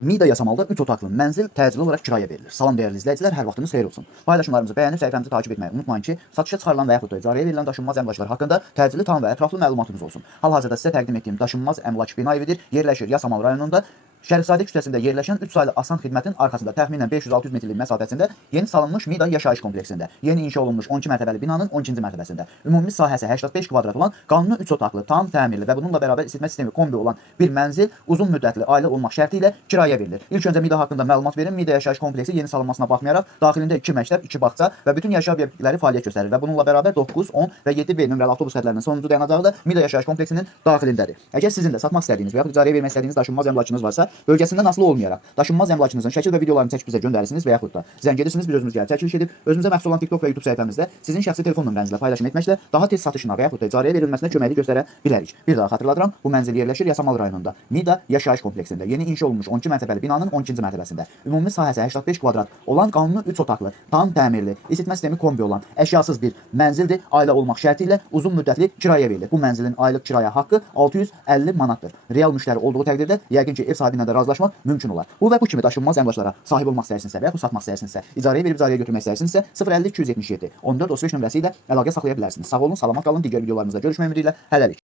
Mida Yasamalda 3 otaqlı mənzil təcili olaraq kirayə verilir. Salam dəyərli izləyicilər, hər vaxtınız xeyir olsun. Paylaşımlarımızı bəyənib səhifəmizi takib etməyi unutmayın ki, satışa çıxarılan və yaxud da icarəyə verilən daşınmaz əmlaklar haqqında təcili tam və ətraflı məlumatınız olsun. Hal-hazırda sizə təqdim etdiyim daşınmaz əmlak bina evidir, yerləşir Yasamal rayonunda. Şərifzadə küçəsində yerləşən 3 saylı Asan xidmətin arxasında təxminən 500-600 metrlik məsafəsində yeni salınmış Mida yaşayış kompleksində, yeni inşa olunmuş 12 mərtəbəli binanın 12-ci mərtəbəsində, ümumi sahəsi 85 kvadrat olan, qanuni 3 otaqlı, tam təmirli və bununla bərabər isitmə sistemi kombi olan bir mənzil uzun müddətli ailə olmaq şərti ilə kirayə verilir. İlk öncə Mida haqqında məlumat verin. Mida yaşayış kompleksi yeni salınmasına baxmayaraq daxilində 2 məktəb, 2 bağça və bütün yaşayış obyektləri fəaliyyət göstərir və bununla bərabər 9, 10 və 7B nömrəli avtobus xətlərinin sonuncu dayanacağı da Mida yaşayış kompleksinin daxilindədir. Əgər sizin də satmaq istədiyiniz və yaxud icarəyə vermək istədiyiniz daşınmaz əmlakınız varsa, bölgəsindən asılı olmayaraq daşınmaz əmlakınızın şəkil və videolarını çəkib bizə göndərirsiniz və yaxud da zəng edirsiniz, biz özümüz gəlib çəkiliş edib özümüzə məxsus olan TikTok və YouTube səhifəmizdə sizin şəxsi telefon nömrənizlə paylaşım etməklə daha tez satışına və yaxud da icarəyə verilməsinə köməklik göstərə bilərik. Bir daha xatırladıram, bu mənzil yerləşir Yasamal rayonunda, Mida yaşayış kompleksində, yeni inşa olunmuş 12 mərtəbəli binanın 12-ci mərtəbəsində, ümumi sahəsi 85 kvadrat olan, qanuni 3 otaqlı, tam təmirli, isitmə sistemi kombi olan, əşyasız bir mənzildir. Ailə olmaq şərti ilə uzun müddətli kirayə verilir. Bu mənzilin aylıq kirayə haqqı 650 manatdır. Real müştəri olduğu təqdirdə yəqin ki, ev sahibi ilə də razılaşmaq mümkün olar. Bu və bu kimi daşınmaz əmlaklara sahib olmaq istəyirsinizsə və yaxud satmaq istəyirsinizsə, icarəyə verib icarəyə götürmək istəyirsinizsə 050 277 14 35 nömrəsi ilə əlaqə saxlaya bilərsiniz. Sağ olun, salamat qalın. Digər videolarımızda görüşmək ümidi ilə hələlik.